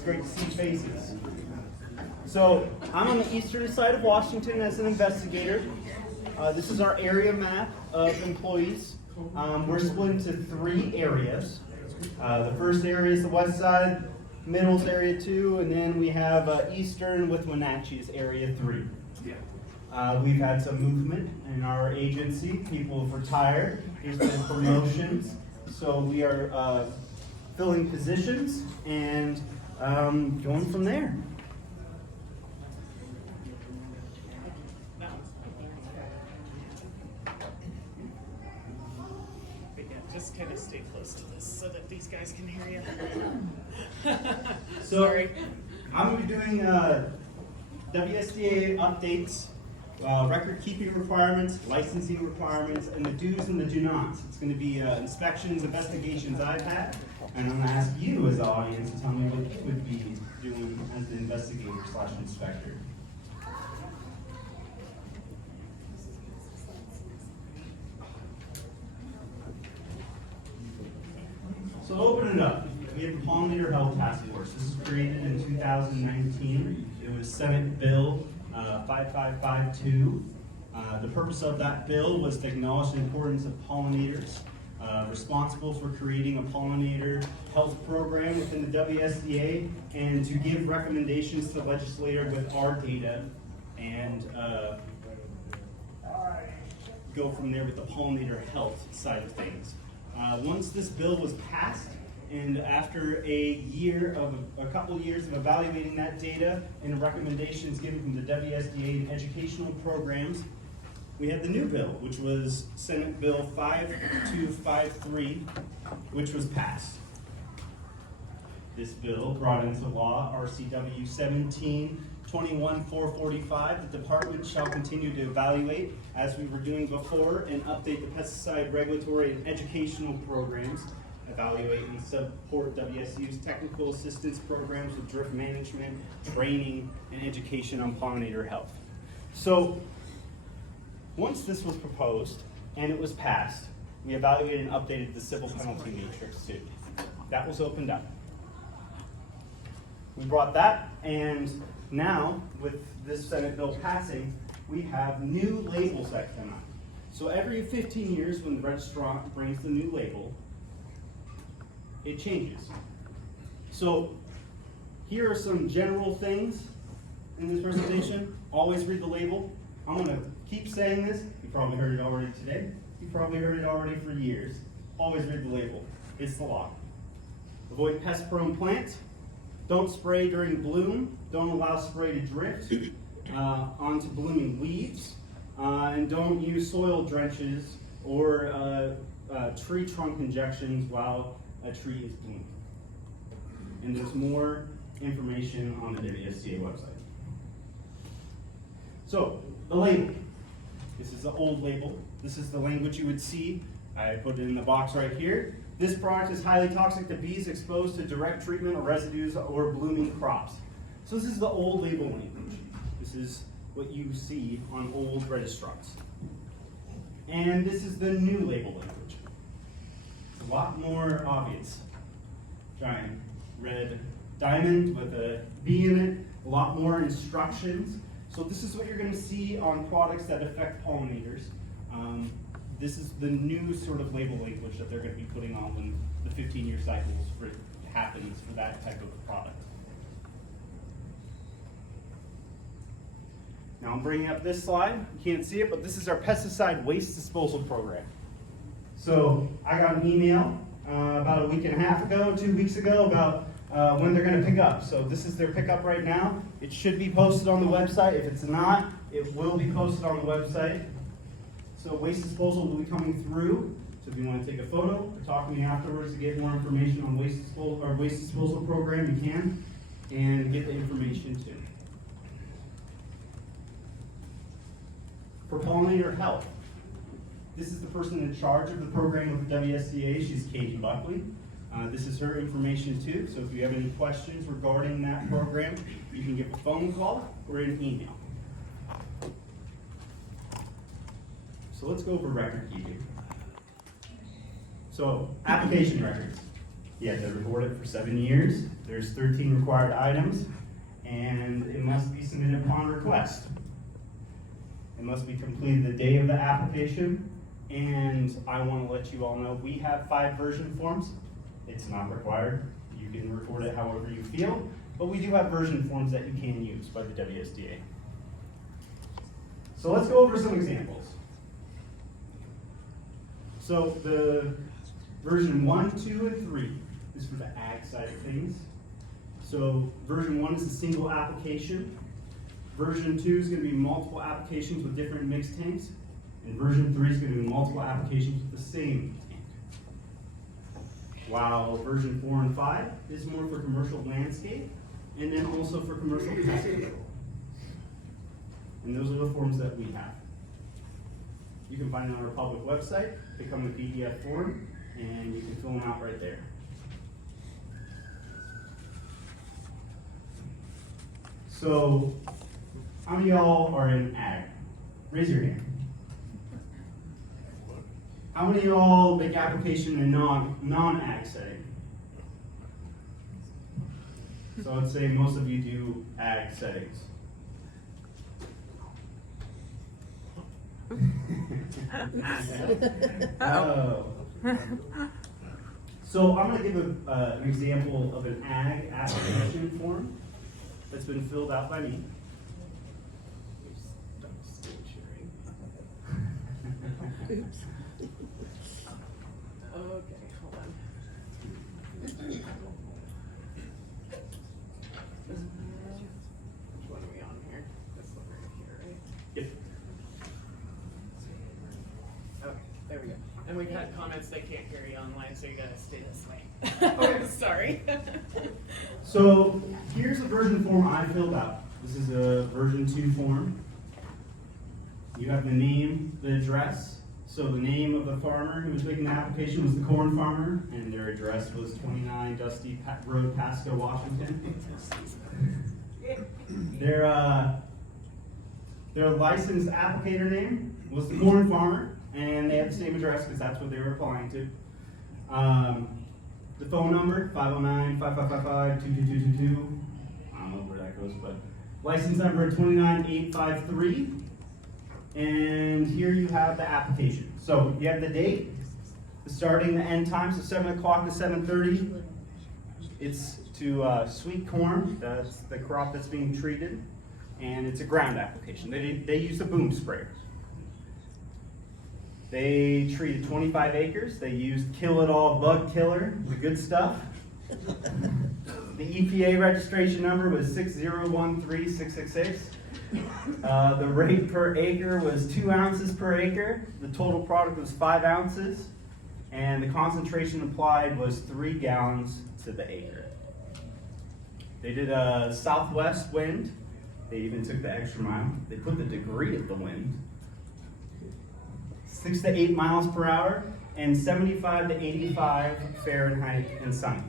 It's great to see faces. So I'm on the eastern side of Washington as an investigator. This is our area map of employees. We're split into 3 areas. The first area is the west side, middle's area 2, and then we have eastern with Wenatchee's area 3. We've had some movement in our agency. People have retired. There's been promotions. So we are filling positions and going from there. Just kind of stay close to this so that these guys can hear you. So, Sorry. I'm going to be doing WSDA updates, record keeping requirements, licensing requirements, and the do's and the do nots. It's going to be inspections, investigations I've had, and I'm going to ask you as the audience to tell me what you would be doing as the investigator/inspector. So open it up. We have the Pollinator Health Task Force. This was created in 2019. It was Senate Bill 5552. The purpose of that bill was to acknowledge the importance of pollinators, responsible for creating a pollinator health program within the WSDA, and to give recommendations to the legislator with our data and go from there with the pollinator health side of things. Once this bill was passed, and after a couple of years of evaluating that data and recommendations given from the WSDA and educational programs, we had the new bill, which was Senate Bill 5253, which was passed. This bill brought into law RCW 17-21-445. The department shall continue to evaluate, as we were doing before, and update the pesticide regulatory and educational programs, evaluate and support WSU's technical assistance programs with drift management, training, and education on pollinator health. So, once this was proposed and it was passed, we evaluated and updated the civil penalty matrix too. That was opened up. We brought that, and now, with this Senate bill passing, we have new labels that come out. So every 15 years when the registrant brings the new label, it changes. So here are some general things in this presentation. Always read the label. I'm going to keep saying this. You probably heard it already today. You probably heard it already for years. Always read the label. It's the law. Avoid pest-prone plants. Don't spray during bloom. Don't allow spray to drift onto blooming leaves. And don't use soil drenches or tree trunk injections while a tree is blooming. And there's more information on the WSDA website. So, the label. This is the old label. This is the language you would see. I put it in the box right here. This product is highly toxic to bees exposed to direct treatment or residues or blooming crops. So this is the old label language. This is what you see on old registrants. And this is the new label language. It's a lot more obvious. Giant red diamond with a bee in it, a lot more instructions. So this is what you're going to see on products that affect pollinators. This is the new sort of label language that they're going to be putting on when the 15-year cycles happens for that type of product. Now I'm bringing up this slide. You can't see it, but this is our pesticide waste disposal program. So I got an email about a week and a half ago, 2 weeks ago, about when they're going to pick up. So this is their pickup right now. It should be posted on the website. If it's not, it will be posted on the website. So waste disposal will be coming through. So if you want to take a photo or talk to me afterwards to get more information on waste disposal program, you can, and get the information too. For pollinator health, this is the person in charge of the program with the WSDA. She's Katie Buckley. This is her information too. So if you have any questions regarding that program, you can give a phone call or an email. So let's go over record keeping. So application records. You have to record it for 7 years. There's 13 required items, and it must be submitted upon request. It must be completed the day of the application, and I want to let you all know we have 5 version forms. It's not required. You can record it however you feel, but we do have version forms that you can use by the WSDA. So let's go over some examples. So the version 1, 2, and 3 is for the ag side of things. So version 1 is a single application. Version 2 is going to be multiple applications with different mixed tanks. And version 3 is going to be multiple applications with the same tank. While version 4 and 5 is more for commercial landscape and then also for commercial pest control. And those are the forms that we have. You can find it on our public website. They come in PDF form, and you can fill them out right there. So, how many of y'all are in ag? Raise your hand. How many of y'all make application in non-ag setting? So I'd say most of you do ag settings. Oh. So I'm going to give an example of an ag application form that's been filled out by me. Oops. Okay, hold on. Which one are we on here? This one right here, right? Yep. Okay, there we go. And we've had comments they can't hear you online, so you gotta stay this way. Okay, sorry. So here's a version form I filled out. This is a version 2 form. You have the name, the address. So the name of the farmer who was making the application was the corn farmer, and their address was 29 Dusty Road, Pasco, Washington. Their licensed applicator name was the corn farmer, and they have the same address because that's what they were applying to. The phone number, 509-5555-22222. I don't know where that goes, but license number 29853. And here you have the application. So you have the date, the starting, the end time, so 7 o'clock to 7:30. It's to sweet corn, that's the crop that's being treated, and it's a ground application. They use a boom sprayer. They treated 25 acres. They used Kill It All bug killer, the good stuff. The EPA registration number was 6013666. The rate per acre was 2 ounces per acre. The total product was 5 ounces. And the concentration applied was 3 gallons to the acre. They did a southwest wind. They even took the extra mile. They put the degree of the wind. 6 to 8 miles per hour and 75 to 85 Fahrenheit and sunny.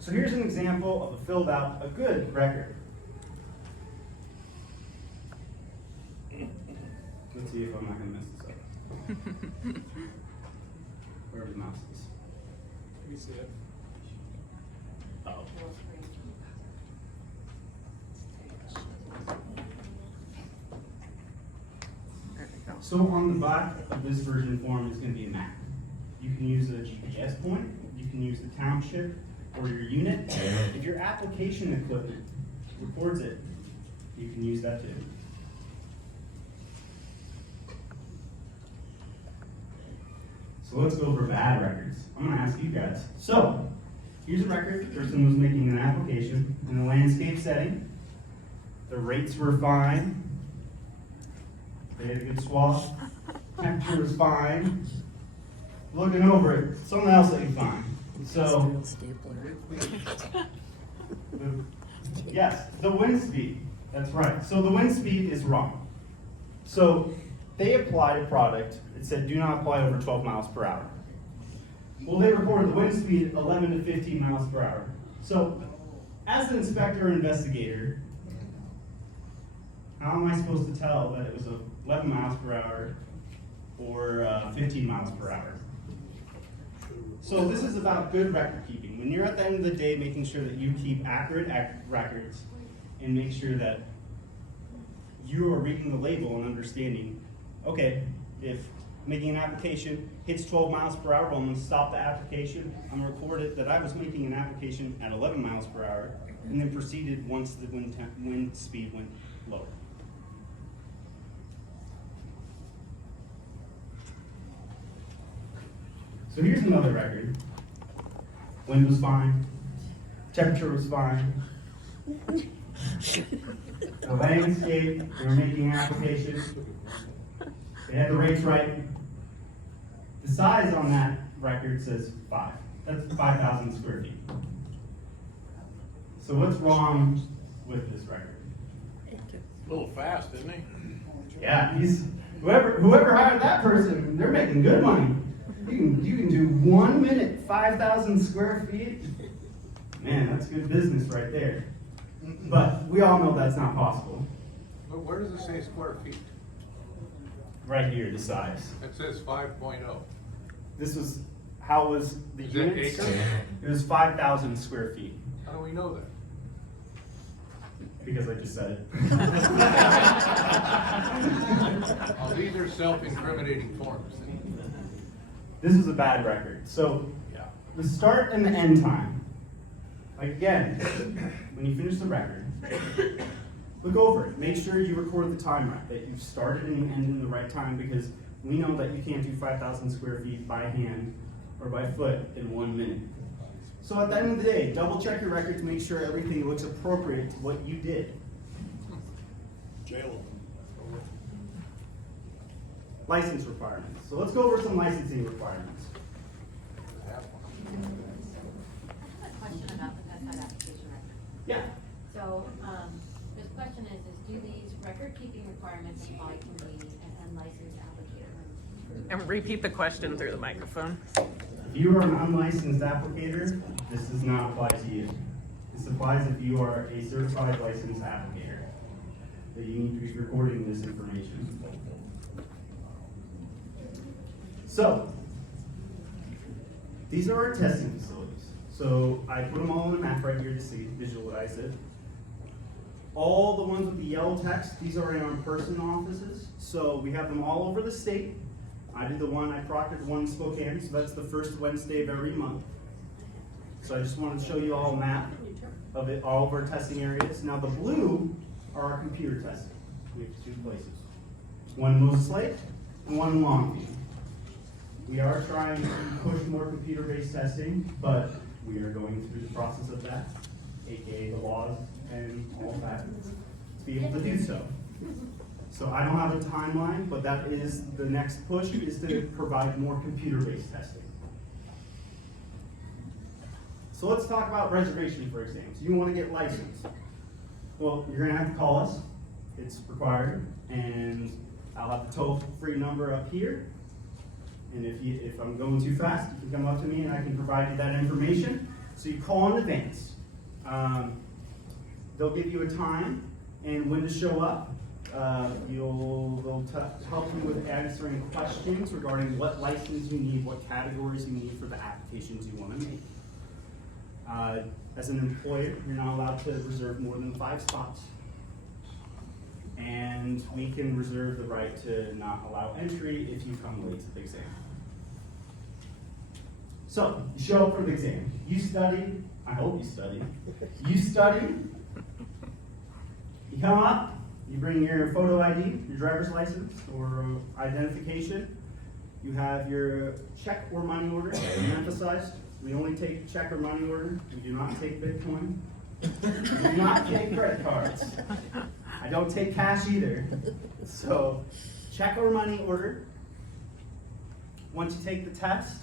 So here's an example of a filled out, a good record. Let's see if I'm not going to mess this up. Wherever the mouse is. Can you see it? Uh-oh. So on the back of this version form is going to be a map. You can use a GPS point, you can use the township or your unit. If your application equipment records it, you can use that too. So let's go over bad records. I'm going to ask you guys. So here's a record. The person was making an application in a landscape setting. The rates were fine. They had a good swath. Temperature was fine. Looking over it, something else ain't fine. So, yes, the wind speed. That's right. So the wind speed is wrong. So they applied a product. It said do not apply over 12 miles per hour. Well, they recorded the wind speed 11 to 15 miles per hour. So as an inspector or investigator, how am I supposed to tell that it was 11 miles per hour or 15 miles per hour? So this is about good record keeping. When you're at the end of the day making sure that you keep accurate records and make sure that you are reading the label and understanding, okay, if making an application hits 12 miles per hour, well, I'm gonna stop the application. I'm gonna record it that I was making an application at 11 miles per hour and then proceeded once the wind speed went lower. So here's another record. Wind was fine, temperature was fine. The landscape, they were making an application. They had the rates right. The size on that record says 5. That's 5,000 square feet. So what's wrong with this record? A little fast, isn't he? Yeah, whoever hired that person, they're making good money. You can do 1 minute, 5,000 square feet. Man, that's good business right there. But we all know that's not possible. But where does it say square feet? Right here, the size. It says 5.0. This was how it was the Is that units. acre? It was 5,000 square feet. How do we know that? Because I just said it. Oh, these are self-incriminating forms. This is a bad record. So Yeah. the start and the end time. Like again, when you finish the record, look over it. Make sure you record the time right, that you've started and ended in the right time, because we know that you can't do 5,000 square feet by hand or by foot in 1 minute. So at the end of the day, double check your record to make sure everything looks appropriate to what you did. Jail. License requirements. So let's go over some licensing requirements. I have a question about the pesticide application record. Yeah. So, this question is do these record-keeping requirements apply to me, an unlicensed applicator? And repeat the question through the microphone. If you are an unlicensed applicator, this does not apply to you. This applies if you are a certified licensed applicator, that you need to be recording this information. So, these are our testing facilities. So I put them all on a map right here to see, visualize it. All the ones with the yellow text, these are in our in-person offices. So we have them all over the state. I proctored one in Spokane, so that's the first Wednesday of every month. So I just wanted to show you all a map of it, all of our testing areas. Now the blue are our computer testing. We have 2 places. One in Moses Lake and one in Longview. We are trying to push more computer-based testing, but we are going through the process of that, aka the laws and all that, to be able to do so. So I don't have a timeline, but that is the next push, is to provide more computer-based testing. So let's talk about reservation for exams. You want to get licensed. Well, you're going to have to call us. It's required, and I'll have the toll-free number up here. And if I'm going too fast, you can come up to me and I can provide you that information. So you call in advance. They'll give you a time and when to show up. They'll help you with answering questions regarding what license you need, what categories you need for the applications you want to make. As an employer, you're not allowed to reserve more than 5 spots. And we can reserve the right to not allow entry if you come late to the exam. So, you show up for the exam. You study. I hope you study. You study. You come up. You bring your photo ID, your driver's license, or identification. You have your check or money order. Emphasized. We only take check or money order. We do not take Bitcoin. We do not take credit cards. I don't take cash either. So, check or money order. Once you take the test,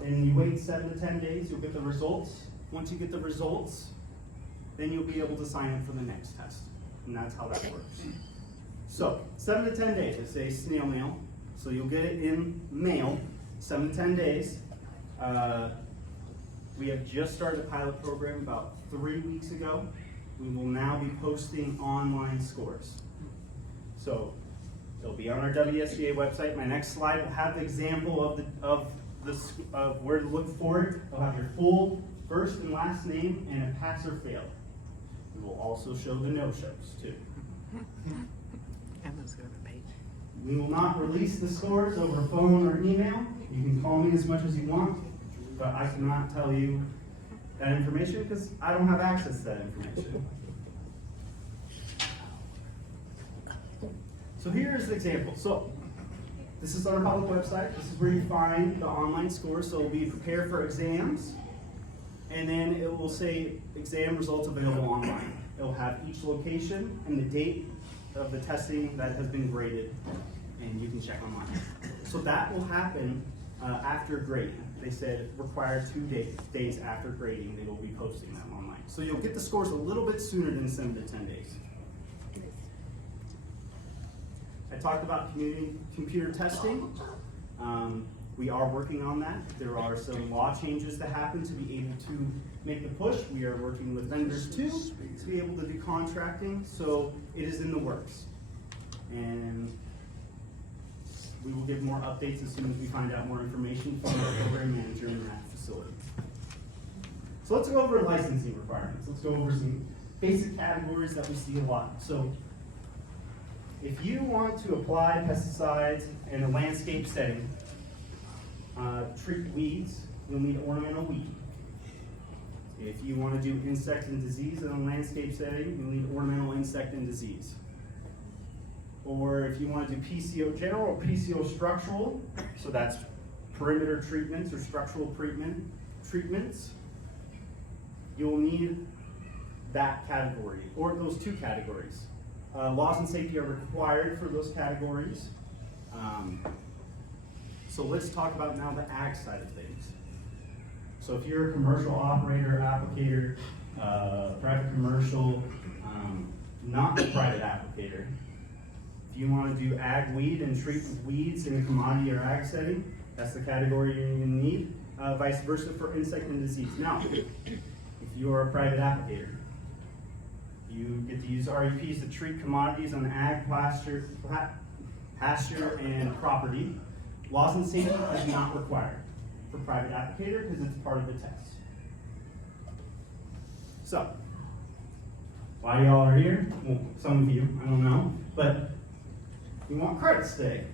then you wait 7 to 10 days, you'll get the results. Once you get the results, then you'll be able to sign up for the next test. And that's how that works. So, 7 to 10 days, it's a snail mail. So you'll get it in mail, 7 to 10 days. We have just started a pilot program about 3 weeks ago. We will now be posting online scores. So It'll be on our WSDA website. My next slide will have the example of where to look for it. It'll have your full first and last name and a pass or fail. It will also show the no-shows too. Emma's got a page. We will not release the scores over phone or email. You can call me as much as you want, but I cannot tell you that information because I don't have access to that information. So here's the example. So this is our public website. This is where you find the online scores. So we'll be prepared for exams, and then it will say exam results available online. It will have each location and the date of the testing that has been graded, and you can check online. So that will happen after grading. They said required 2 days after grading, they will be posting them online. So you'll get the scores a little bit sooner than 7 to 10 days. I talked about computer testing. We are working on that. There are some law changes that happen to be able to make the push. We are working with vendors too to be able to do contracting. So it is in the works. And we will give more updates as soon as we find out more information from our program manager in that facility. So let's go over licensing requirements. Let's go over some basic categories that we see a lot. So if you want to apply pesticides in a landscape setting, treat weeds, you'll need ornamental weed. If you want to do insect and disease in a landscape setting, you'll need ornamental insect and disease. Or if you want to do PCO general or PCO structural, so that's perimeter treatments or structural treatments, you'll need that category, or those 2 categories. Laws and safety are required for those categories. So let's talk about now the ag side of things. So if you're a commercial operator, applicator, private commercial, not a private applicator, if you want to do ag weed and treat weeds in a commodity or ag setting, that's the category you're going to need. Vice versa for insect and disease. Now, if you are a private applicator, you get to use REPs to treat commodities on ag, pasture, and property. Laws and safety is not required for private applicator because it's part of the test. So, why y'all are here? Well, some of you, I don't know, but we want credits today.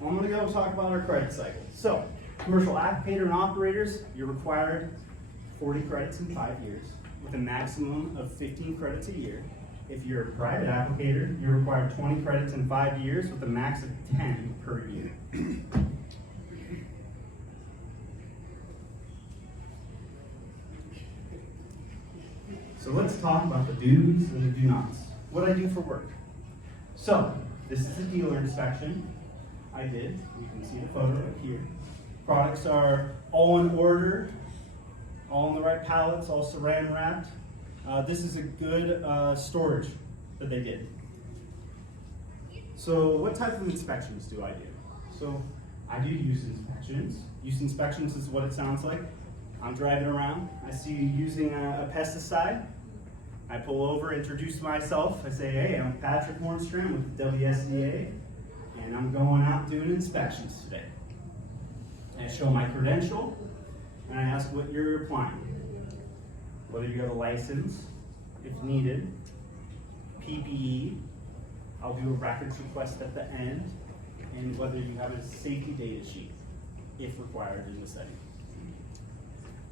I'm going to go talk about our credit cycle. So, commercial applicator and operators, you're required 40 credits in 5 years with a maximum of 15 credits a year. If you're a private applicator, you're required 20 credits in 5 years with a max of 10 per year. So let's talk about the do's and the do nots. What I do for work. So, this is a dealer inspection I did. You can see the photo up here. Products are all in order, all in the right pallets, all saran wrapped. This is a good storage that they did. So what type of inspections do I do? So I do use inspections. Use inspections is what it sounds like. I'm driving around. I see you using a pesticide. I pull over, introduce myself. I say, hey, I'm Patrik Hornstrand with WSDA, and I'm going out doing inspections today. I show my credential, and I ask what you're applying. Whether you have a license, if needed, PPE, I'll do a records request at the end, and whether you have a safety data sheet, if required in the setting.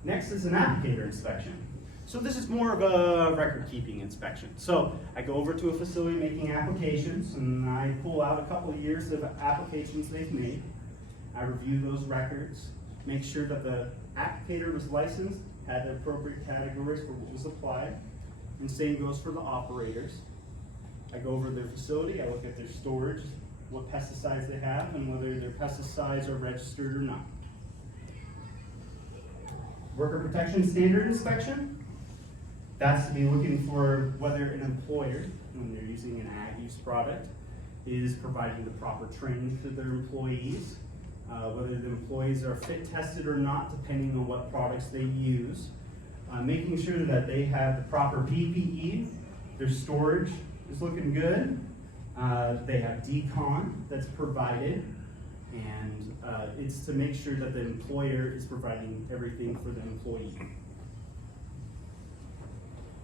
Next is an applicator inspection. So this is more of a record-keeping inspection. So I go over to a facility making applications, and I pull out a couple of years of applications they've made. I review those records, make sure that the applicator was licensed, had the appropriate categories for what was applied, and same goes for the operators. I go over their facility, I look at their storage, what pesticides they have, and whether their pesticides are registered or not. Worker protection standard inspection. That's to be looking for whether an employer, when they're using an ag use product, is providing the proper training to their employees, whether the employees are fit tested or not, depending on what products they use, making sure that they have the proper PPE, their storage is looking good, They have decon that's provided, and it's to make sure that the employer is providing everything for the employee.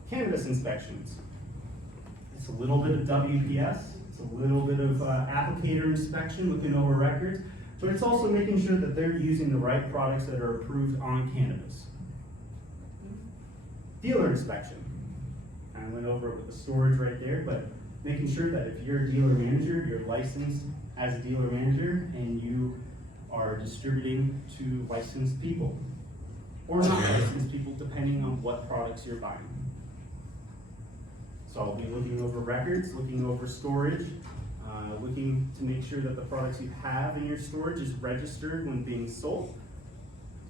Cannabis inspections. It's a little bit of WPS, it's a little bit of applicator inspection, looking over records, but it's also making sure that they're using the right products that are approved on cannabis. Dealer inspection. I went over it with the storage right there, but making sure that if you're a dealer manager, you're licensed as a dealer manager and you are distributing to licensed people. Or not licensed people, depending on what products you're buying. So I'll be looking over records, looking over storage, looking to make sure that the products you have in your storage is registered when being sold.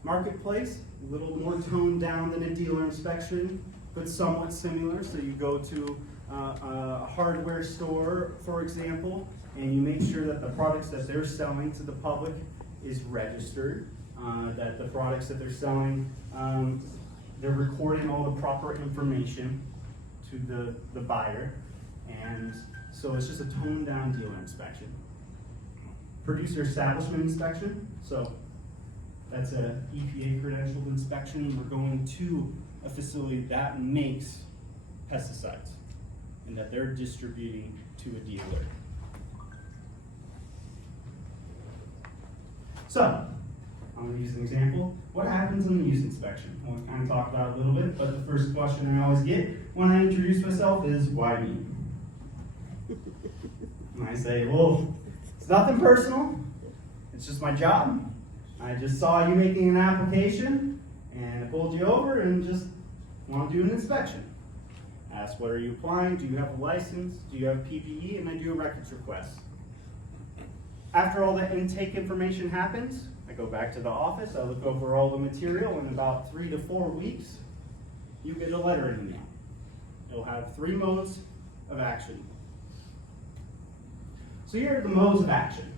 Marketplace, a little more toned down than a dealer inspection, but somewhat similar. So you go to a hardware store, for example, and you make sure that the products that they're selling to the public is registered, that the products that they're selling, they're recording all the proper information to the buyer, and so it's just a toned down dealer inspection. Producer establishment inspection, so that's a EPA credentialed inspection. We're going to a facility that makes pesticides and that they're distributing to a dealer. So, I'm going to use an example. What happens in the use inspection? Well, we kind of talked about it a little bit, but the first question I always get when I introduce myself is, why me? And I say, well, it's nothing personal. It's just my job. I just saw you making an application, and I pulled you over and just want to do an inspection. Ask, what are you applying? Do you have a license? Do you have PPE? And I do a records request. After all that intake information happens, I go back to the office, I look over all the material, in about 3 to 4 weeks, you get a letter in the mail. It'll have 3 modes of action. So here are the modes of action.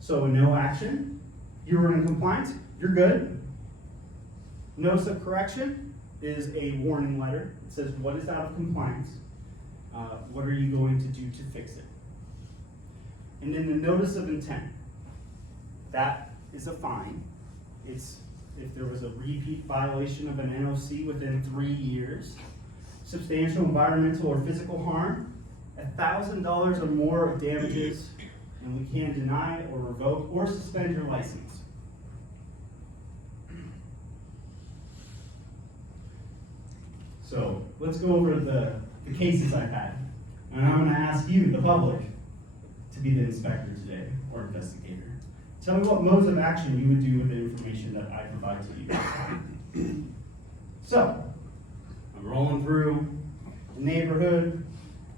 So no action, you were in compliance, you're good. Notice of correction is a warning letter. It says what is out of compliance, what are you going to do to fix it. And then the notice of intent, that is a fine. It's if there was a repeat violation of an NOC within 3 years, substantial environmental or physical harm, $1,000 or more of damages, and we can deny or revoke or suspend your license. So let's go over the cases I've had. And I'm going to ask you, the public, to be the inspector today, or investigator. Tell me what modes of action you would do with the information that I provide to you. So, I'm rolling through the neighborhood.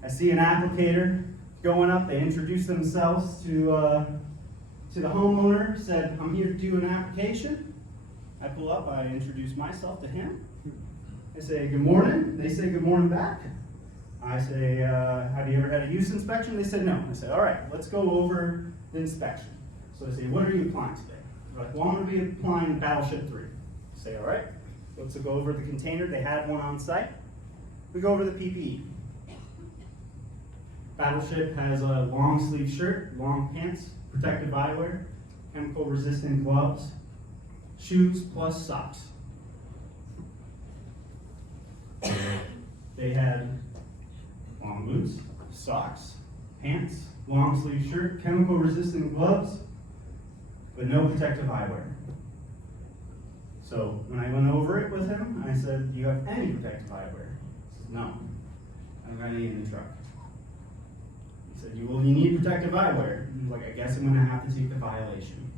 I see an applicator going up. They introduce themselves to the homeowner, said, I'm here to do an application. I pull up, I introduce myself to him. I say, good morning. They say, good morning back. I say, have you ever had a use inspection? They said, no. I say, all right, let's go over the inspection. So I say, what are you applying today? They're like, well, I'm going to be applying Battleship 3. I say, all right, let's go over the container. They had one on site. We go over the PPE. Battleship has a long sleeve shirt, long pants, protective eyewear, chemical resistant gloves, shoes plus socks. They had long boots, socks, pants, long sleeve shirt, chemical resistant gloves, but no protective eyewear. So when I went over it with him, I said, do you have any protective eyewear? He said, no, I don't got any in the truck. He said, well, you need protective eyewear. I was like, I guess I'm gonna have to take the violation.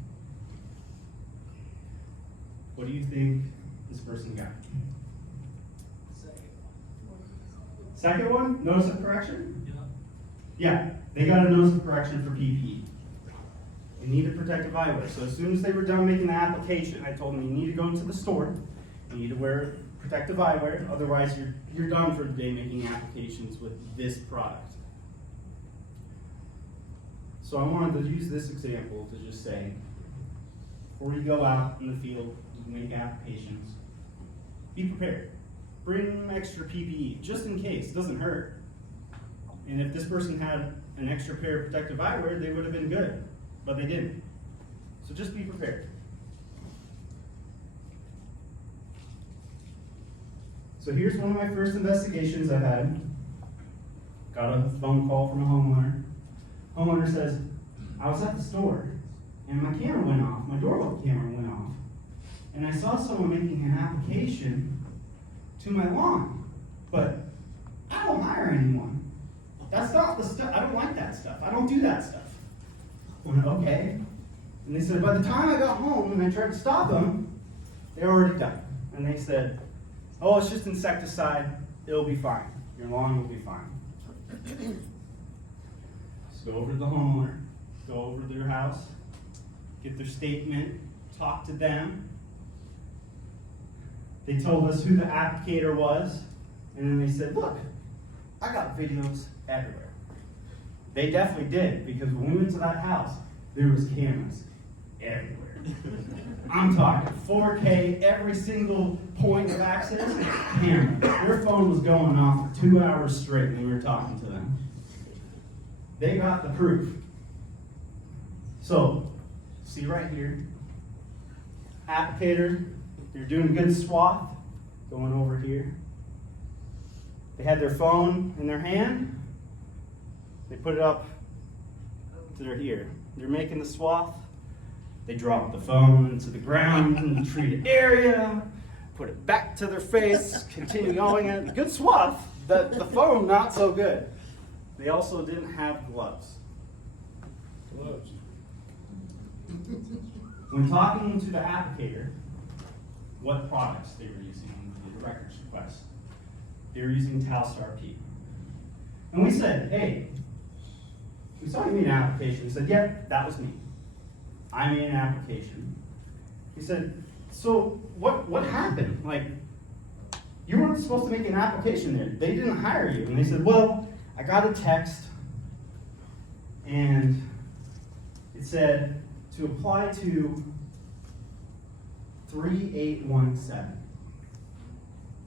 What do you think this person got? Second one, notice of correction? Yeah, they got a notice of correction for PPE. They needed protective eyewear. So as soon as they were done making the application, I told them you need to go into the store, you need to wear protective eyewear, otherwise you're done for the day making applications with this product. So I wanted to use this example to just say, before you go out in the field and make applications, be prepared. Bring extra PPE, just in case, it doesn't hurt. And if this person had an extra pair of protective eyewear, they would have been good, but they didn't. So just be prepared. So here's one of my first investigations I've had. Got a phone call from a homeowner. Homeowner says, I was at the store and my camera went off, my doorbell camera went off. And I saw someone making an application to my lawn, but I don't hire anyone. That's not the stuff, I don't like that stuff. I don't do that stuff. I went, okay. And they said, by the time I got home and I tried to stop them, they were already done. And they said, oh, it's just insecticide, it'll be fine. Your lawn will be fine. Just go over to the homeowner, go over to their house, get their statement, talk to them. They told us who the applicator was, and then they said, look, I got videos everywhere. They definitely did, because when we went to that house, there was cameras everywhere. I'm talking 4K, every single point of access, camera. Their phone was going off for 2 hours straight when we were talking to them. They got the proof. So, see right here, applicator, you're doing a good swath, going over here. They had their phone in their hand, they put it up to their ear. They're making the swath, they drop the phone into the ground in the treated area, put it back to their face, continue going at good swath. The phone, not so good. They also didn't have gloves. Gloves. When talking to the applicator, what products they were using in the records request, they were using Talstar P. And we said, hey, we saw you made an application. He said, yep, that was me. I made an application. He said, so what happened? Like, you weren't supposed to make an application there. They didn't hire you. And they said, well, I got a text and it said to apply to 3817.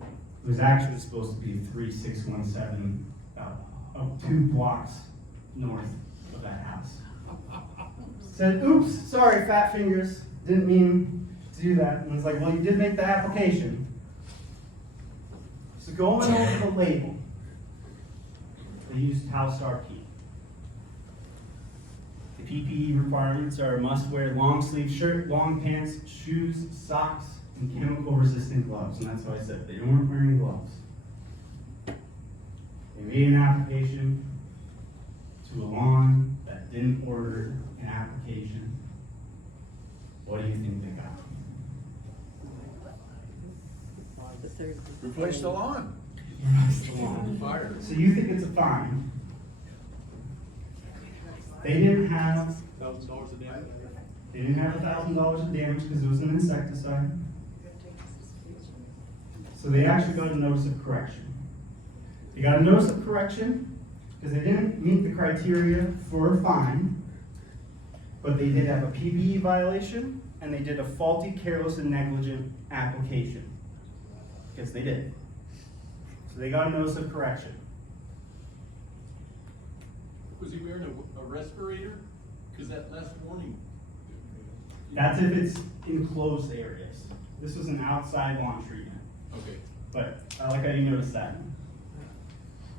It was actually supposed to be 3617, about 2 blocks north of that house. Said, oops, sorry, fat fingers, didn't mean to do that. And it's like, well, you did make the application. So going over the label, they used Talstar P. The PPE requirements are must wear long sleeve shirt, long pants, shoes, socks, and chemical resistant gloves. And that's why I said they weren't wearing gloves. They made an application to a lawn that didn't order an application. What do you think they got? Replace the lawn. Fire. So you think it's a fine? They didn't have $1,000 a day. They didn't have $1,000 of damage because it was an insecticide. So they actually got a notice of correction. They got a notice of correction because they didn't meet the criteria for a fine, but they did have a PPE violation and they did a faulty, careless, and negligent application. Because they did. So they got a notice of correction. Was he wearing a respirator? Because that last warning. That's if it's enclosed areas. This was an outside lawn treatment. Okay. But I like how you noticed that.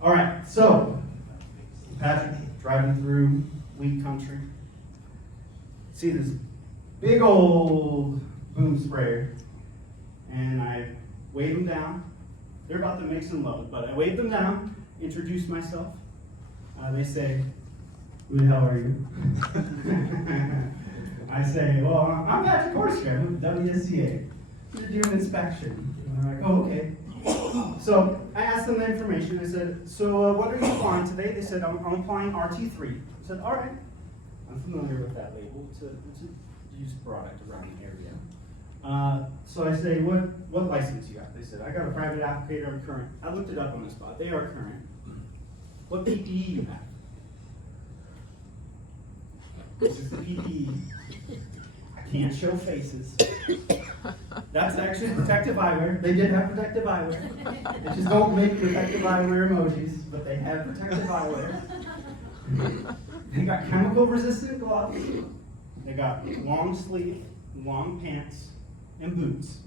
All right, so Patrick driving through wheat country. See this big old boom sprayer, and I wave them down. They're about to make some load, but I wave them down, introduce myself. They say, who the hell are you? I say, well, I'm Patrik Hornstrand with WSDA. Here to do an inspection. And they're like, oh, okay. So I asked them the information. I said, so what are you applying today? They said, I'm applying RT3. I said, all right. I'm familiar with that label. It's a used product around the area. So I say, what license you got? They said, I got a private applicator, I'm current. I looked it up on the spot. They are current. What PPE you have? This is the PPE. I can't show faces. That's actually protective eyewear. They did have protective eyewear. They just don't make protective eyewear emojis, but they have protective eyewear. They got chemical resistant gloves. They got long sleeve, long pants, and boots.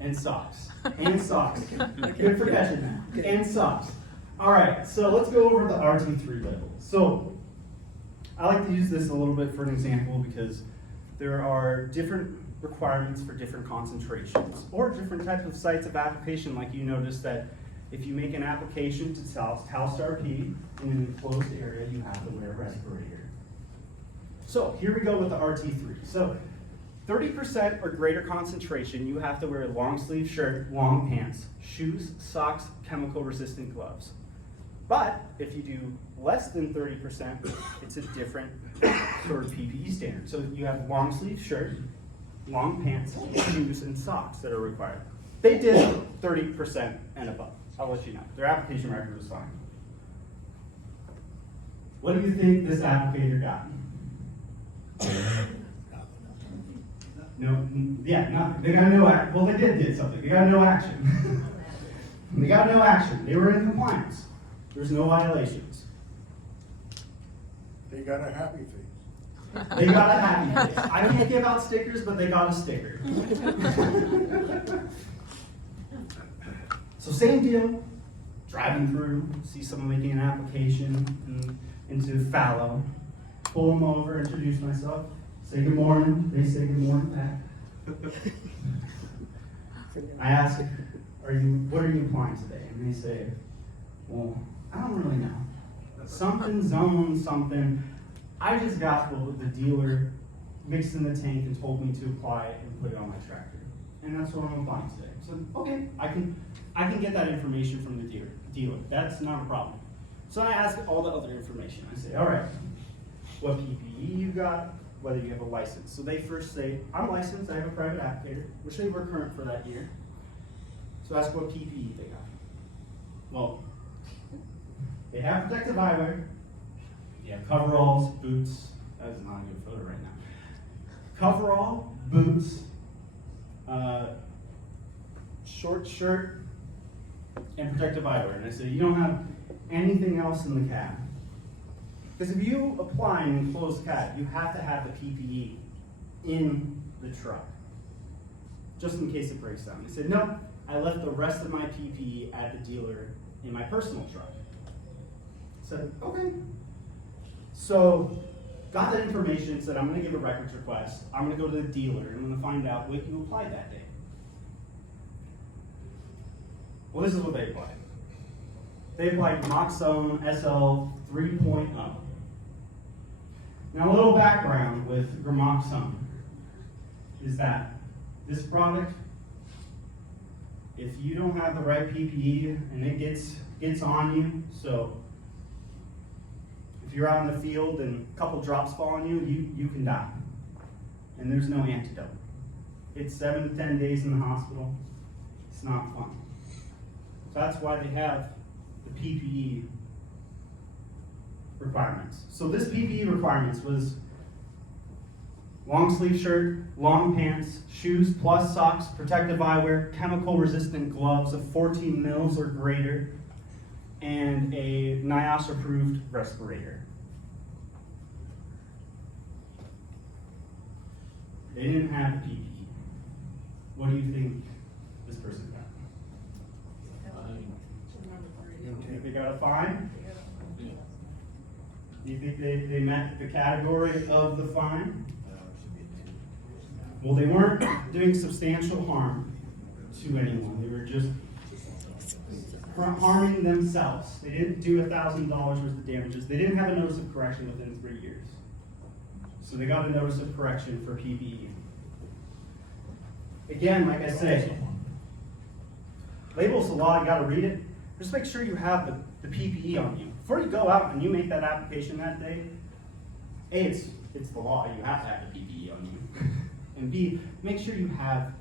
And socks. And socks. Good for catching that. And socks. All right, so let's go over the RT3 label. So I like to use this a little bit for an example because there are different requirements for different concentrations or different types of sites of application. Like you notice that if you make an application to Talstar P in an enclosed area, you have to wear a respirator. So here we go with the RT3. So 30% or greater concentration, you have to wear a long sleeve shirt, long pants, shoes, socks, chemical resistant gloves. But if you do less than 30%, it's a different sort of PPE standard. So you have long sleeve shirt, long pants, shoes, and socks that are required. They did 30% and above. I'll let you know. Their application record was fine. What do you think this applicator got? No, yeah, nothing. They got no action. Well, they did something. They got no action. They got no action. They were in compliance. There's no violations. They got a happy face. They got a happy face. I can't give out stickers, but they got a sticker. So same deal. Driving through, see someone making an application into fallow. Pull them over, introduce myself, say good morning. They say good morning back. I ask, what are you applying today? And they say, well, I don't really know. Something zone, something. I just got what the dealer mixed in the tank and told me to apply it and put it on my tractor. And that's what I'm applying today. So, okay, I can get that information from the dealer. That's not a problem. So I ask all the other information. I say, all right, what PPE you got, whether you have a license. So they first say, I'm licensed, I have a private applicator, which they were current for that year. So ask what PPE they got. Well, they have protective eyewear, they have coveralls, boots. That is not a good photo right now. Coverall, boots, short shirt, and protective eyewear. And I say, you don't have anything else in the cab. Because if you apply an enclosed cab, you have to have the PPE in the truck, just in case it breaks down. They said, no, I left the rest of my PPE at the dealer in my personal truck. I said, okay. So, got that information, said, I'm gonna give a records request. I'm gonna go to the dealer, and I'm gonna find out what you applied that day. Well, this is what they applied. They applied Noxious SL 3.0. Now, a little background with Gramoxone is that this product, if you don't have the right PPE and it gets on you, so if you're out in the field and a couple drops fall on you, you can die. And there's no antidote. It's 7 to 10 days in the hospital. It's not fun. So that's why they have the PPE requirements. So this PPE requirements was long sleeve shirt, long pants, shoes plus socks, protective eyewear, chemical resistant gloves of 14 mils or greater, and a NIOSH approved respirator. They didn't have the PPE. What do you think this person got? You think they got a fine? Do you think they met the category of the fine? Well, they weren't doing substantial harm to anyone. They were just harming themselves. They didn't do $1,000 worth of damages. They didn't have a notice of correction within 3 years. So they got a notice of correction for PPE. Again, like I said, labels the law, you gotta read it. Just make sure you have the PPE on you. Before you go out and you make that application that day, A, it's the law, you have to have the PPE on you. And B, make sure you have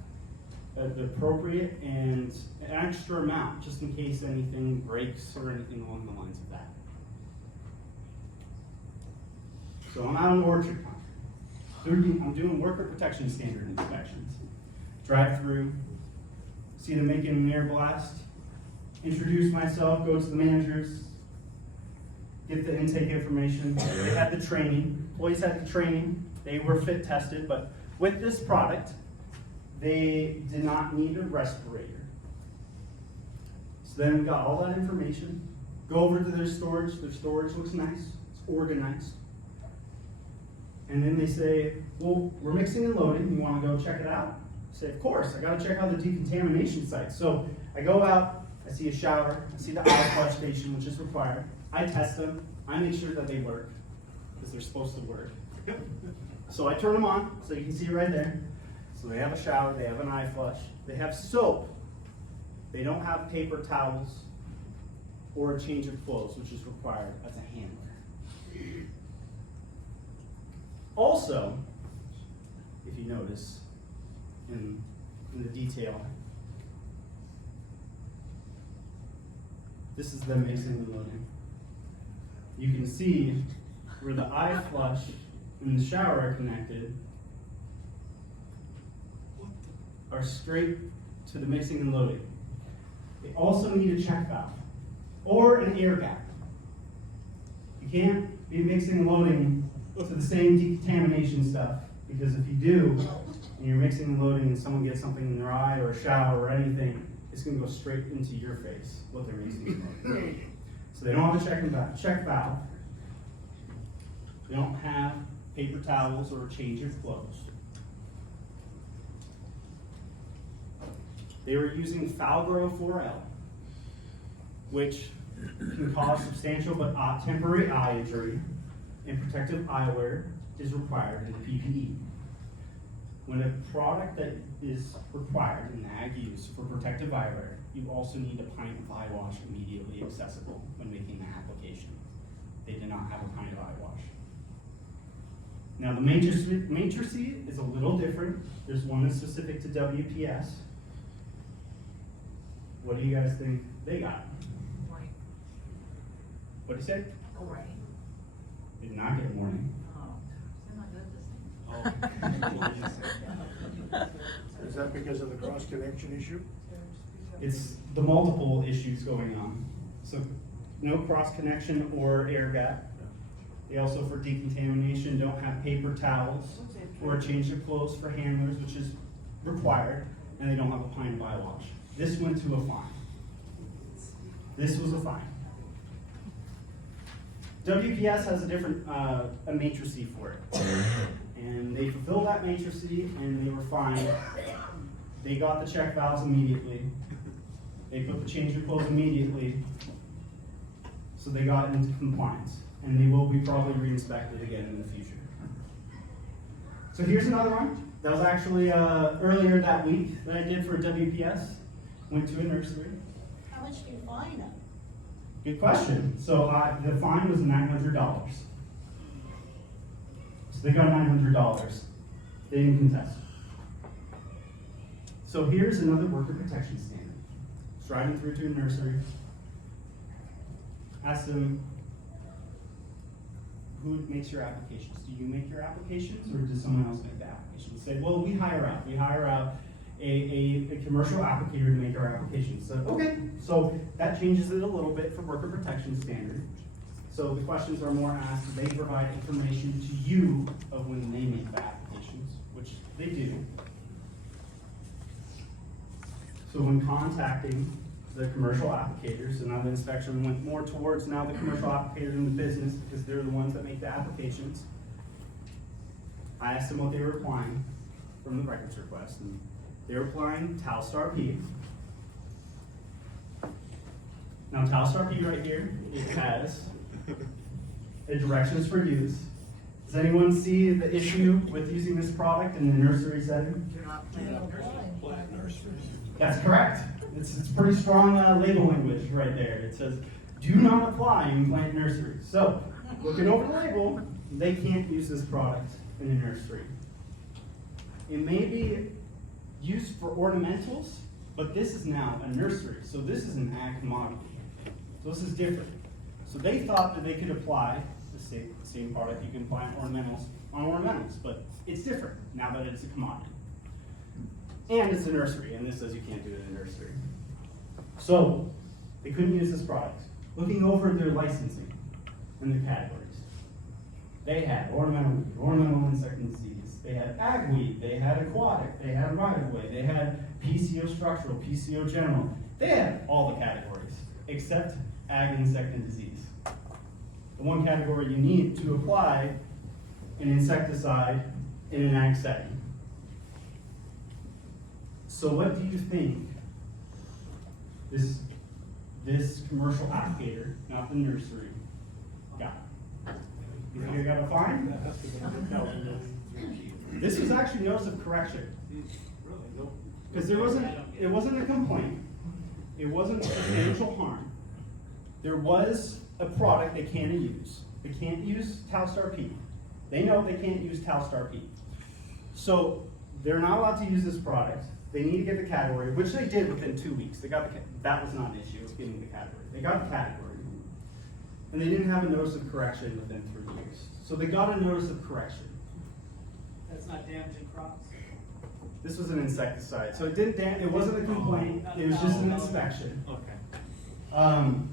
the appropriate and an extra amount, just in case anything breaks or anything along the lines of that. So I'm out on orchard country. I'm doing worker protection standard inspections. Drive through, see them making an air blast, introduce myself, go to the managers, get the intake information. They had the training, employees had the training, they were fit tested, but with this product, they did not need a respirator. So then we got all that information, go over to their storage looks nice, it's organized. And then they say, well, we're mixing and loading, you wanna go check it out? I say, of course, I gotta check out the decontamination site. So I go out, I see a shower, I see the eye flush station, which is required. I test them, I make sure that they work, because they're supposed to work. So I turn them on, so you can see right there. So they have a shower, they have an eye flush, they have soap. They don't have paper towels or a change of clothes, which is required as a handler. Also, if you notice in the detail, this is them mixing and loading. You can see where the eye flush and the shower are connected are straight to the mixing and loading. They also need a check valve or an air gap. You can't be mixing and loading to the same decontamination stuff, because if you do, and you're mixing and loading and someone gets something in their eye or a shower or anything, it's going to go straight into your face, what they're mixing and loading. So they don't have a check valve. They don't have paper towels or a change of clothes. They were using Falgro 4L, which can cause substantial but temporary eye injury, and protective eyewear is required in the PPE. When a product that is required in ag use for protective eyewear, you also need a pint of eye wash immediately accessible when making the application. They did not have a pint of eye wash. Now the matrice is a little different. There's one that's specific to WPS. What do you guys think they got? Warning. What did you say? Oreille. They did not get a warning. Oh, I'm not good at this Is that because of the cross-connection issue? It's the multiple issues going on. So no cross connection or air gap. They also, for decontamination, don't have paper towels or a change of clothes for handlers, which is required, and they don't have a pint of eye wash. This went to a fine. This was a fine. WPS has a different a matrice for it. And they fulfilled that matrice and they were fined. They got the check valves immediately. They put the change of clothes immediately. So they got into compliance. And they will be probably re-inspected again in the future. So here's another one. That was actually earlier that week that I did for WPS. Went to a nursery. How much do you fine them? Good question. So the fine was $900. So they got $900. They didn't contest. So here's another worker protection standard. Driving through to a nursery. Asked them, who makes your applications? Do you make your applications or does someone else make the applications? Say, well, we hire out. We hire out a commercial applicator to make our applications. So, okay, so that changes it a little bit for worker protection standard. So the questions are more asked, they provide information to you of when they make the applications, which they do. So when contacting the commercial applicators, and now the inspection went more towards now the commercial applicators in the business because they're the ones that make the applications. I asked them what they were applying from the records request, and they were applying Talstar P. Now Talstar P right here, it has a directions for use. Does anyone see the issue with using this product in the nursery setting? That's correct. It's pretty strong label language right there. It says, do not apply in plant nurseries. So, looking over the label, they can't use this product in a nursery. It may be used for ornamentals, but this is now a nursery. So this is an ag commodity. So this is different. So they thought that they could apply the same product you can apply on ornamentals, but it's different now that it's a commodity. And it's a nursery, and this says you can't do it in a nursery. So, They couldn't use this product. Looking over their licensing and their categories. They had ornamental weed, ornamental insect and disease. They had ag weed, they had aquatic, they had right of way, they had PCO structural, PCO general. They had all the categories except ag, insect, and disease. The one category you need to apply an insecticide in an ag setting. So what do you think this commercial applicator, not the nursery, got? You think I got a fine? This was actually notice of correction. Because it wasn't a complaint. It wasn't substantial harm. There was a product they can't use. They can't use Talstar P. They know they can't use Talstar P. So they're not allowed to use this product. They need to get the category, which they did within 2 weeks. They got that was not an issue, it was getting the category. They got the category. And they didn't have a notice of correction within 3 years. So they got a notice of correction. That's not damaging crops. This was an insecticide, so it wasn't a complaint, it was just an inspection. Okay.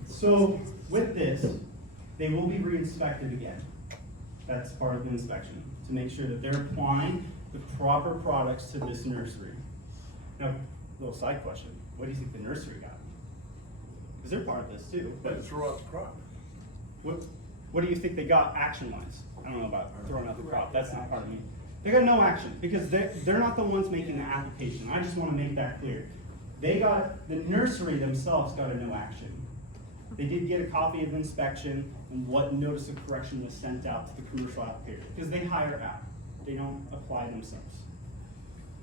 So with this, they will be re-inspected again. That's part of the inspection, to make sure that they're applying the proper products to this nursery. Now, little side question, what do you think the nursery got? Because they're part of this too. But throw out the crop. What do you think they got action-wise? I don't know about throwing out the crop, that's not part of me. They got no action, because they're not the ones making the application. I just want to make that clear. The nursery themselves got a no action. They did get a copy of inspection and what notice of correction was sent out to the commercial applicator, because they hire out. They don't apply themselves.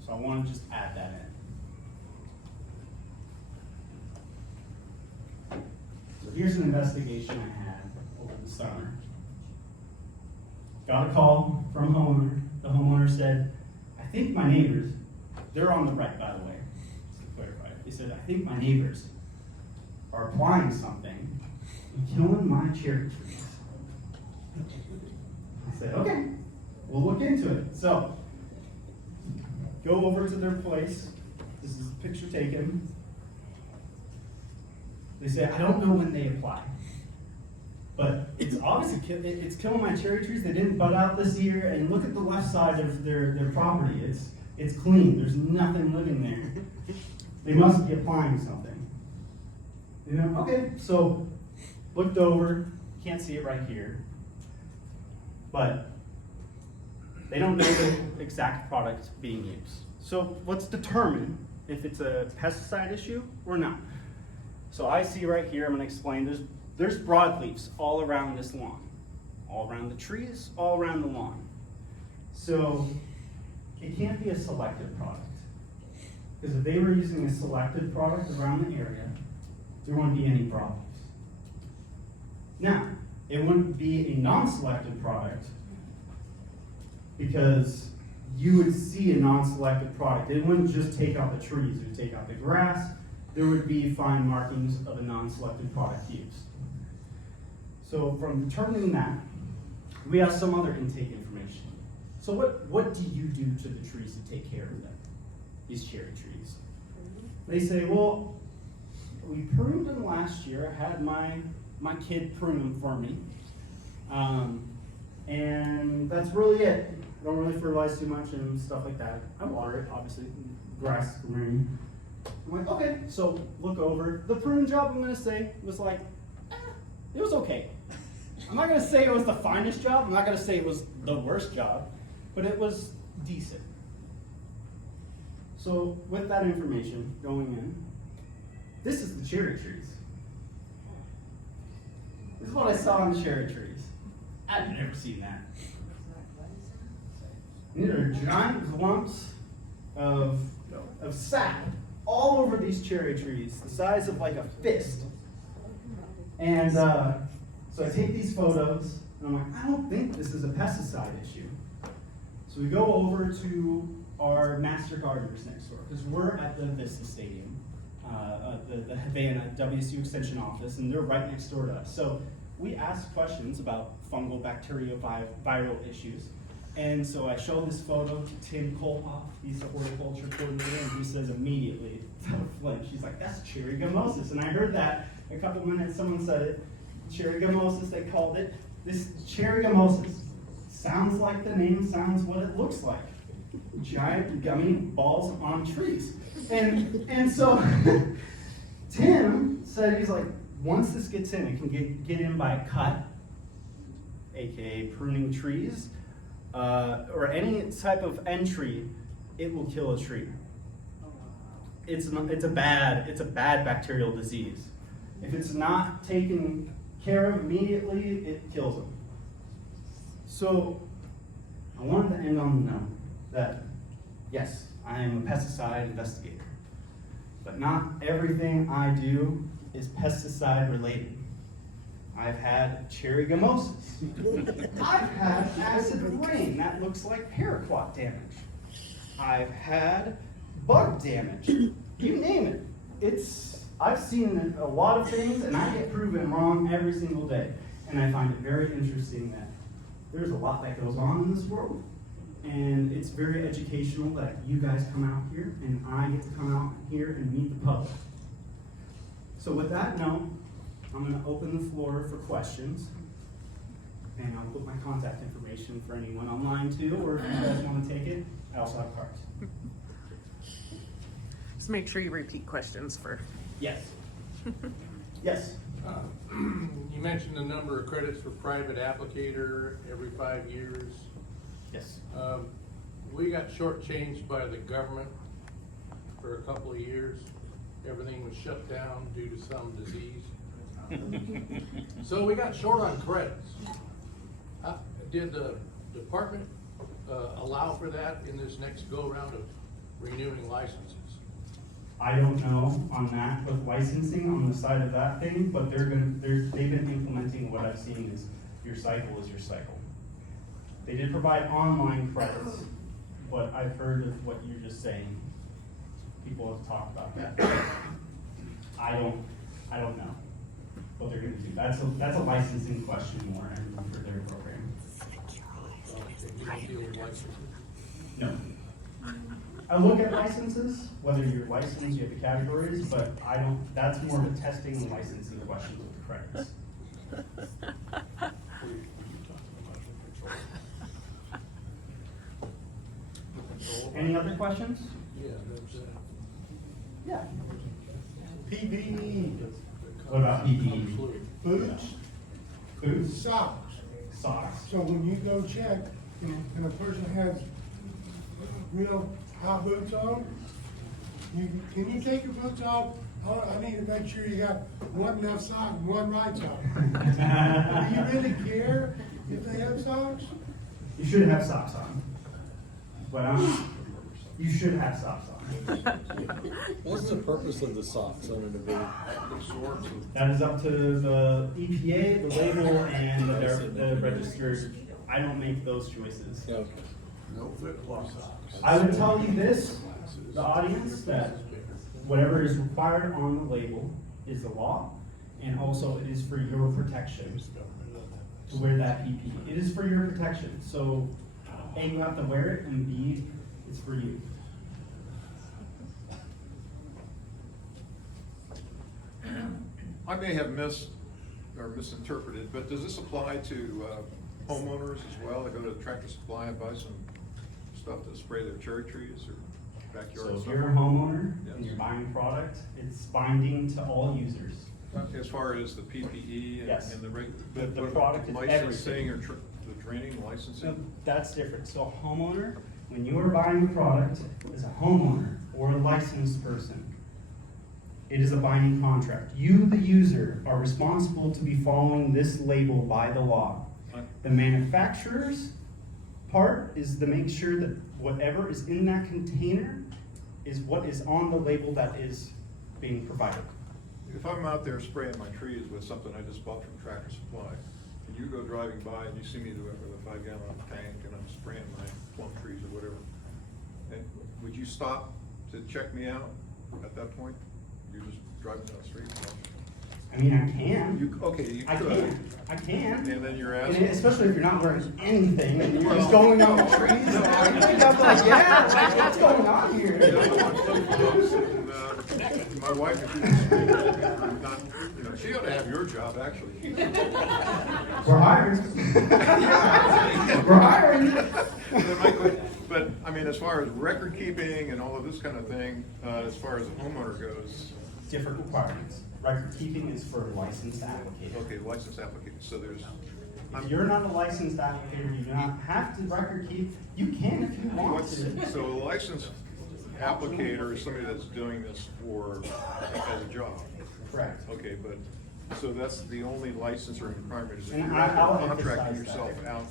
So I want to just add that in. So here's an investigation I had over the summer. Got a call from a homeowner. The homeowner said, I think my neighbors, they're on the right, by the way, just to clarify. They said, I think my neighbors are applying something and killing my cherry trees. I said, okay, we'll look into it. So, go over to their place. This is a picture taken. They say, I don't know when they apply, but it's obviously it's killing my cherry trees. They didn't bud out this year, and look at the left side of their property. It's clean. There's nothing living there. They must be applying something. You know, okay, so looked over, can't see it right here, but they don't know the exact product being used. So let's determine if it's a pesticide issue or not. So I see right here, I'm going to explain, there's broadleafs all around this lawn, all around the trees, all around the lawn. So it can't be a selected product, because if they were using a selected product around the area, there wouldn't be any problems. Now, it wouldn't be a non-selected product, because you would see a non-selected product. It wouldn't just take out the trees, it would take out the grass. There would be fine markings of a non-selected product used. So from determining that, we have some other intake information. So what do you do to the trees to take care of them, these cherry trees? They say, well, we pruned them last year. I had my kid prune them for me. And that's really it. I don't really fertilize too much and stuff like that. I water it, obviously, grass, green. I'm like, okay, so look over. The prune job, I'm gonna say, was like, it was okay. I'm not gonna say it was the finest job. I'm not gonna say it was the worst job, but it was decent. So with that information going in, this is the cherry trees. This is what I saw on the cherry trees. I've never seen that. These are giant clumps of sap all over these cherry trees, the size of like a fist. And so I take these photos, and I'm like, I don't think this is a pesticide issue. So we go over to our master gardeners next door, because we're at the Vista Stadium, the Havana WSU Extension office, and they're right next door to us. So we ask questions about fungal, bacterial, viral issues. And so I show this photo to Tim Kolhoff, he's the horticulture coordinator, and he says immediately, Flint, she's like, that's cherry gummosis. And I heard that a couple minutes, someone said it, cherry gummosis, they called it. This cherry gummosis sounds like the name sounds what it looks like. Giant gummy balls on trees. And so Tim said, he's like, once this gets in, it can get in by a cut, aka pruning trees, or any type of entry, it will kill a tree. It's a bad bacterial disease. If it's not taken care of immediately, it kills them. So I wanted to end on the note that yes, I am a pesticide investigator, but not everything I do is pesticide related. I've had cherry gummosis. I've had acid rain that looks like paraquat damage. I've had bug damage. You name it. I've seen a lot of things and I get proven wrong every single day. And I find it very interesting that there's a lot that goes on in this world. And it's very educational that you guys come out here and I get to come out here and meet the public. So with that note, I'm going to open the floor for questions. And I'll put my contact information for anyone online too, or if you guys want to take it, I also have cards. Just make sure you repeat questions for. Yes. Yes. You mentioned the number of credits for private applicator every 5 years. Yes. We got shortchanged by the government for a couple of years. Everything was shut down due to some disease. So we got short on credits. Did the department allow for that in this next go-round of renewing licenses? I don't know on that with licensing on the side of that thing, but they've been implementing what I've seen is your cycle is your cycle. They did provide online credits, but I've heard of what you're just saying. People have talked about that. I don't know what they're gonna do. That's a licensing question more and for their program. You don't deal with licenses? No. I look at licenses, whether you're licensed, you have the categories, but that's more of a testing and licensing questions with the credits. Any other questions? Yeah, that's Yeah. PPE, What about PPE? boots, Boots? socks. Socks. So when you go check, and a person has real high boots on, can you take your boots off? I need to make sure you got one left sock and one right sock. Do you really care if they have socks? You should have socks on. But you should have socks on. What's the purpose of the socks on an event? That is up to the EPA, the label, and the registered. I don't make those choices. Okay. no flip-flop socks. I would tell you this, the audience, that whatever is required on the label is the law, and also it is for your protection to wear that PPE. It is for your protection. So, A, you have to wear it, and B, it's for you. I may have misinterpreted, but does this apply to homeowners as well? They go to Tractor Supply and buy some stuff to spray their cherry trees or backyard So if stuff? you're a homeowner and Yes. you're buying product, it's binding to all users. As far as the PPE Yes. and the The product is licensing or the training, So licensing? that's different. So a homeowner, when you are buying a product as a homeowner or a licensed person, it is a binding contract. You, the user, are responsible to be following this label by the law. The manufacturer's part is to make sure that whatever is in that container is what is on the label that is being provided. If I'm out there spraying my trees with something I just bought from Tractor Supply, and you go driving by and you see me with a 5-gallon tank and I'm spraying my plum trees or whatever, and would you stop to check me out at that point? You're just driving down the street? I mean, I can. Okay, you I could. can. And then you're And asking. especially if you're not wearing anything and you're just going on the trees. I think I'm like, yeah, like, what's going on here? My My wife, if you can speak, not, you know, she ought to have your job, actually. We're hiring. We're hiring. But, I mean, as far as record keeping and all of this kind of thing, as far as the homeowner goes, Different requirements. Record keeping is for licensed applicators. okay, license application, so there's, If you're not a licensed applicator, you do not have to record keep. You can if you want what's, to. so a licensed applicator is somebody that's doing this for, as a job. Correct. Okay, but, so that's the only licensing requirement, is if And you're out I'll there contracting emphasize yourself that. out.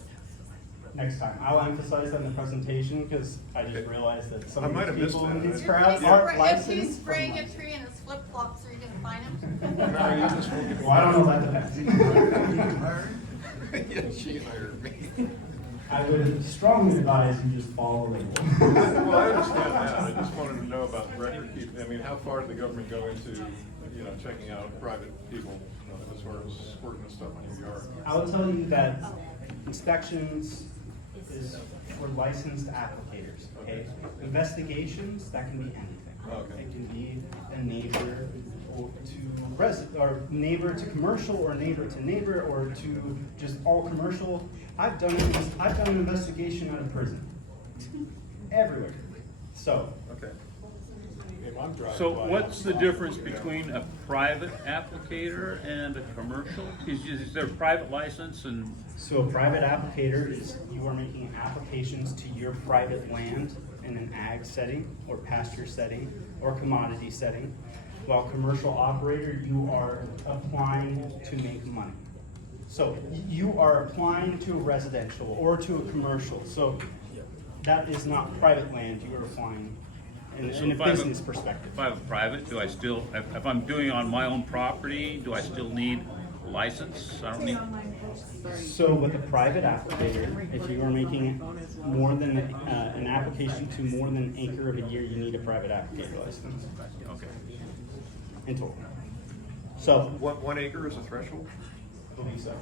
Next time, I'll emphasize that in the presentation because I just Okay. realized that I some might of have the missed people in that. these If crowds he's aren't If licensed. he's from spraying a licensed. tree in his flip flops, are you gonna find him? No, you just won't get. Well, I don't know if that depends. Yeah, she hired me. I would strongly advise you just follow the label. Well, I understand that, I just wanted to know about record keeping, I mean, how far did the government go into, you know, checking out private people, as far as squirting the stuff on your yard? I will tell you that inspections is for licensed applicators, okay? Investigations, that can be anything. Okay. It can be a neighbor or neighbor to commercial, or neighbor to neighbor, or to just all commercial. I've done an investigation out of prison. Everywhere. So, Okay. So what's the difference between a private applicator and a commercial? Is there a private license and, So a private applicator is you are making applications to your private land in an ag setting or pasture setting or commodity setting. While commercial operator, you are applying to make money. So you are applying to a residential or to a commercial. So that is not private land, you are applying in So a if I have a- business perspective. if I have a private, do I still, if I'm doing it on my own property, do I still need a license? I don't need, So with a private applicator, if you are making more than, an application to more than an acre of a year, you need a private applicator license okay. in total. So, 1 acre is a threshold? I believe so.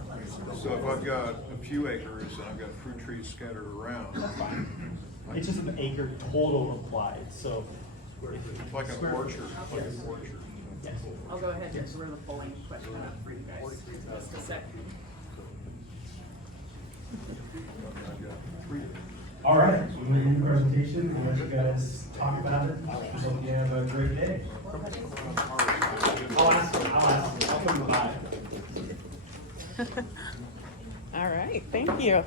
So if I've got a few acres and I've got fruit trees scattered around, It's just an acre total applied, so. it's like an orchard, like an orchard. Yes. I'll go ahead and throw the polling question up for you guys, just a second. I've got 3 acres. All right, so we're going to do the presentation and let you guys talk about it. I hope you have a great day. I'll ask them, I'll put them by. All right, thank you.